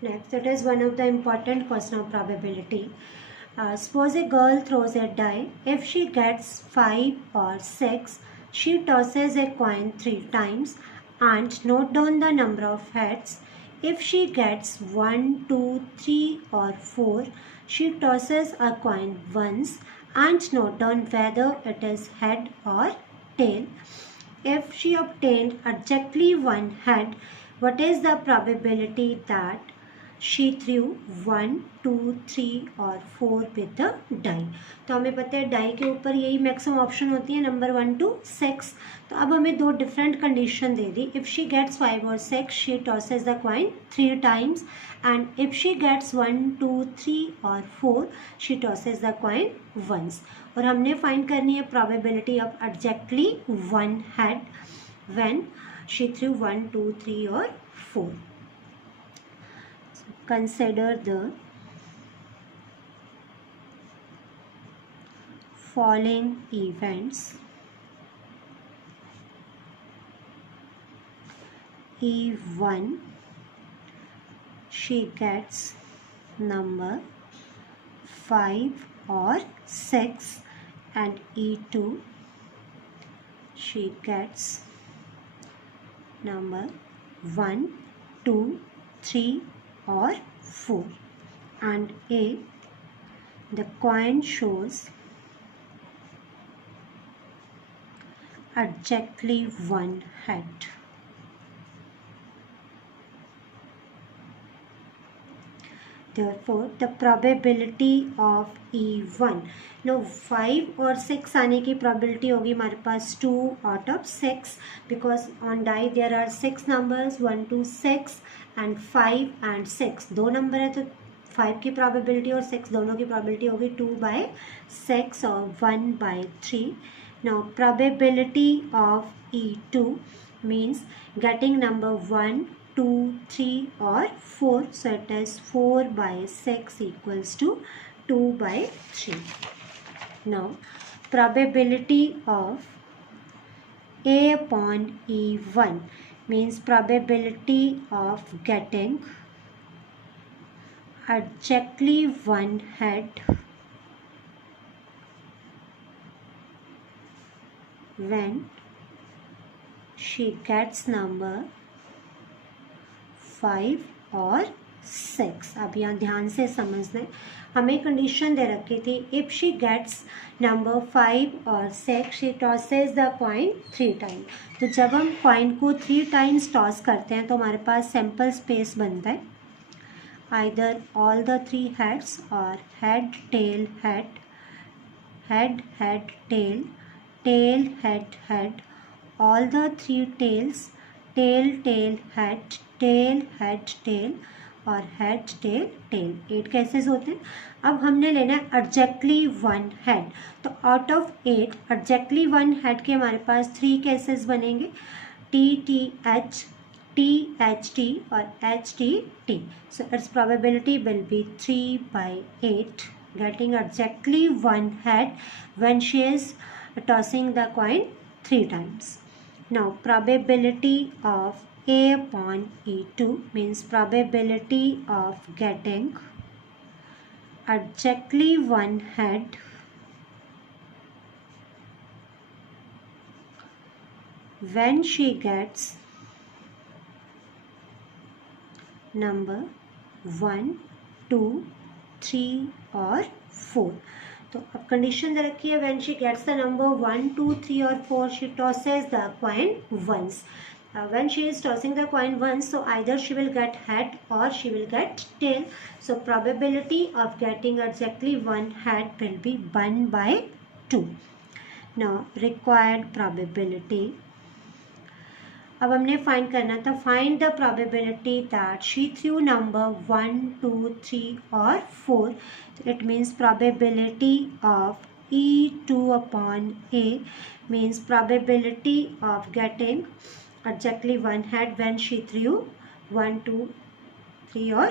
Next, it is one of the important question of probability. Suppose a girl throws a die. If she gets 5 or 6, she tosses a coin 3 times and note down the number of heads. If she gets 1, 2, 3 or 4, she tosses a coin once and note down whether it is head or tail. If she obtained exactly one head, what is the probability that she threw 1, 2, 3 और 4 with the die? तो हमें पता है die के ऊपर यही maximum option होती है नंबर 1 to 6. तो अब हमें दो डिफरेंट कंडीशन दे दी. इफ शी गेट्स 5 और 6 she tosses the coin 3 times and if she gets 1, 2, 3 और 4 she tosses the coin once. और हमने फाइंड करनी है probability of exactly one head when she threw 1, 2, 3 और 4. So consider the following events. E1 she gets number 5 or 6 and E2 she gets number 1, 2, 3 or 4 and A the coin shows exactly one head. Therefore, the probability of E1. Now 5 और 6 आने की probability होगी हमारे पास 2 out of 6 because on die there are 6 numbers 1 to 6 and 5 and 6 दो number है तो 5 की probability और 6 दोनों की probability होगी 2 by 6 और 1 by 3. Now probability of E2 means getting number 1, 2, 3 or 4. So it is 4 by 6 equals to 2 by 3. Now probability of A upon E1 means probability of getting exactly one head when she gets number 5 और 6. अब यहाँ ध्यान से समझना है हमें condition दे रखी थी इफ शी गेट्स नंबर 5 और 6 she tosses the coin 3 time. तो जब हम कॉइन को 3 टाइम्स टॉस करते हैं तो हमारे पास सैम्पल स्पेस बनता है आइदर ऑल द 3 हेड्स और head tail head head head tail tail head head all the 3 tails tail tail head tail head tail और हेड टेल टेल. 8 केसेस होते हैं. अब हमने लेना है एग्जैक्टली वन हेड. तो out of 8 exactly one head के हमारे पास 3 केसेस बनेंगे T T H T H T और H T T. So it's probability will be 3 by 8 getting exactly one head when she is tossing the coin 3 times. Now probability of A upon E2 means probability of getting exactly one head when she gets number 1, 2, 3 और 4. तो अब condition दे रखी है when she gets the number 1, 2, 3 और 4 she tosses the coin once. When she is tossing the coin once, so either she will get head or she will get tail. So probability of getting exactly one head will be 1 by 2. Now required probability. अब हमने find करना था find the probability that she threw number 1, 2, 3 और 4. It means probability of E2 upon A means probability of getting exactly one head when she threw 1, 2, 3 or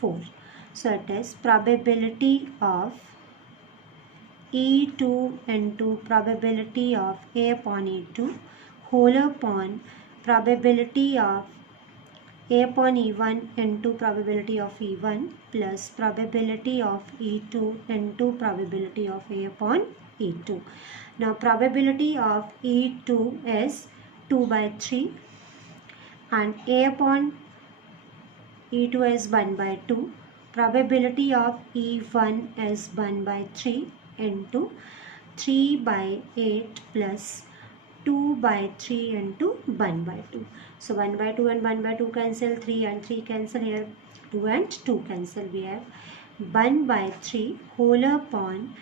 4. So it is probability of E2 into probability of A upon E2 whole upon probability of A upon E1 into probability of E1 plus probability of E2 into probability of A upon E2. Now probability of E2 is 2 by 3 and A upon E2 is 1 by 2. Probability of E1 is 1 by 3 into 3 by 8 plus 2 by 3 into 1 by 2. So 1 by 2 and 1 by 2 cancel, 3 and 3 cancel here, 2 and 2 cancel. We have 1 by 3 whole upon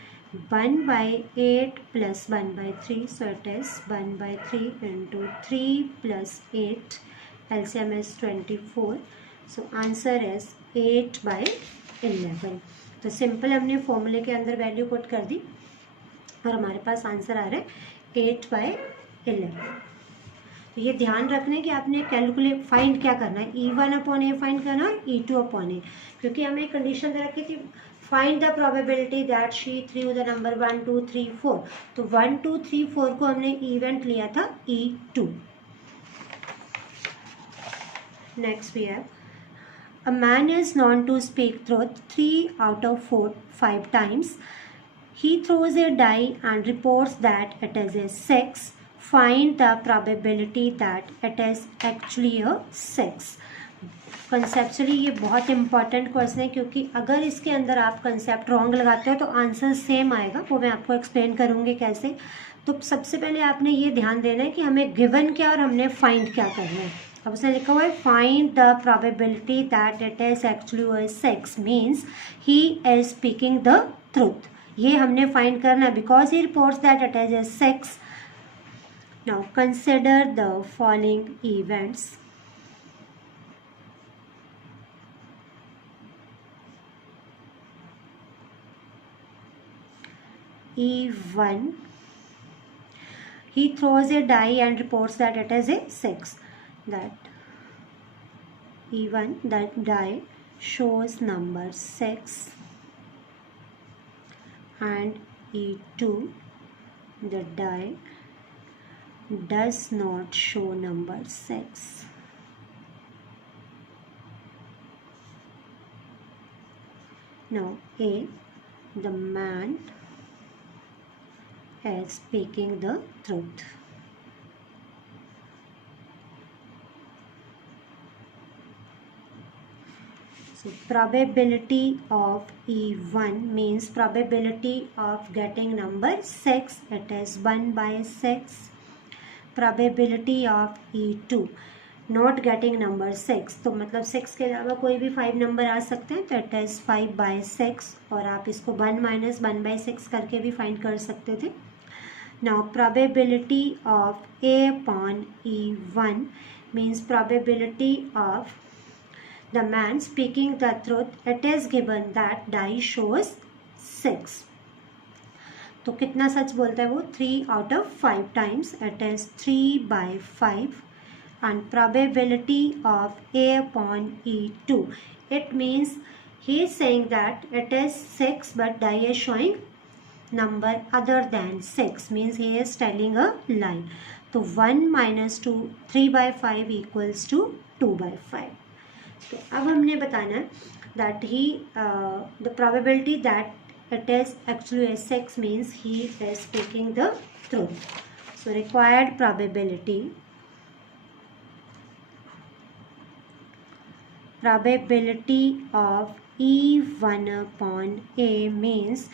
1 by 8 plus 1 by 3. So it is 1 by 3 into 3 plus 8. LCM is 24. So answer is 8 by 11. तो simple हमने फॉर्मूले के अंदर value put कर दी और हमारे पास answer आ रहा है 8 by 11. तो ये ध्यान रखना है कि आपने कैलकुलेट फाइंड क्या करना है, E1 अपॉन ए फाइंड करना है, E2 अपॉन ए, क्योंकि हमें कंडीशन दे रखी थी find the probability that she threw the number 1 2 3 4. तो 1 2 3 4 को हमने इवेंट लिया था E2. Next we have a man is known to speak truth 3 out of 5 times. He throws a die and reports that it is a 6. Find the probability that it is actually a 6. Conceptually ये बहुत important question है, क्योंकि अगर इसके अंदर आप concept wrong लगाते हो तो आंसर सेम आएगा. वो मैं आपको एक्सप्लेन करूँगी कैसे. तो सबसे पहले आपने ये ध्यान देना है कि हमें गिवन क्या और हमने फाइंड क्या करना है. अब उसने लिखा हुआ है find the probability that it is actually 6 means he is speaking the truth. ये हमने फाइंड करना है because he reports that it is 6. Now consider the following events. E1, he throws a die and reports that it is a 6. That E1, that die shows number 6, and E2, the die does not show number 6. Now A, the man is speaking the truth. So probability of E1 means probability of getting number 6. It is 1 by 6. Probability of E2 not getting number 6. तो मतलब 6 के अलावा कोई भी 5 number आ सकते हैं, तो it is 5 by 6. और आप इसको 1 minus 1 by 6 करके भी फाइंड कर सकते थे. Now probability of A upon E1 means probability of the man speaking the truth. It is given that die shows 6. तो कितना सच बोलता है वो? 3 out of 5 times. It is 3 by 5. And probability of A upon E2, it means he is saying that it is 6 but die is showing number other than 6, means he is telling a lie. तो 1 minus 2, 3 by 5 equals to 2 by 5. तो अब हमने बताना है that he the probability that it is actually a 6 means he is speaking the truth. So required probability of E1 upon A means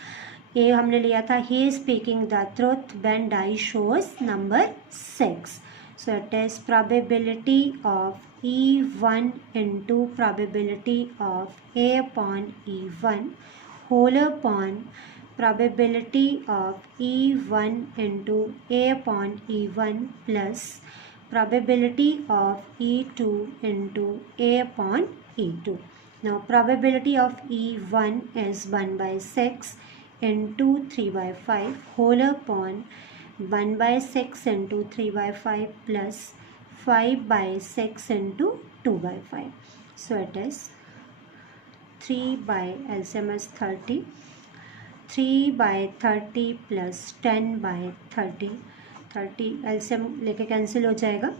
A हमने लिया था he is speaking the truth when die shows number 6. So it is probability of E1 into probability of A upon E1 whole upon probability of E1 into A upon E1 plus probability of E2 into A upon E2. Now probability of E1 is 1 by 6 into 3 by 5 whole upon 1 by 6 into 3 by 5 plus 5 by 6 into 2 by 5. So it is 3 by LCM is 30. 3 by 30 plus 10 by 30. 30 LCM लेके cancel हो जाएगा.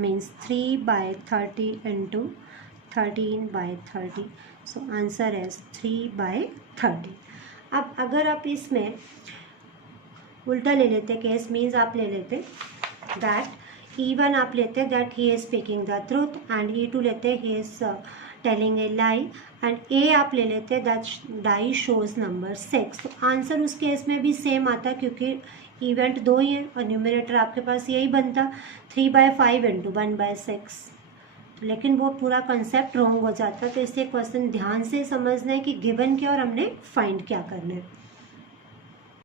Means 3/30 into 13/30. So answer is 3/30. अब अगर आप इसमें उल्टा ले लेते केस, मीन्स आप ले लेते दैट E1 आप लेते that he is speaking the truth, and E2 लेते he is telling a lie, and A आप ले लेते दैट डाई शोज नंबर 6. तो आंसर उस केस में भी सेम आता क्योंकि इवेंट दो ही है और न्यूमरेटर आपके पास यही बनता 3/5 इंटू 1/6. लेकिन वो पूरा कंसेप्ट रॉन्ग हो जाता. तो इससे क्वेश्चन ध्यान से समझना है कि गिवन क्या और हमने फाइंड क्या करना है.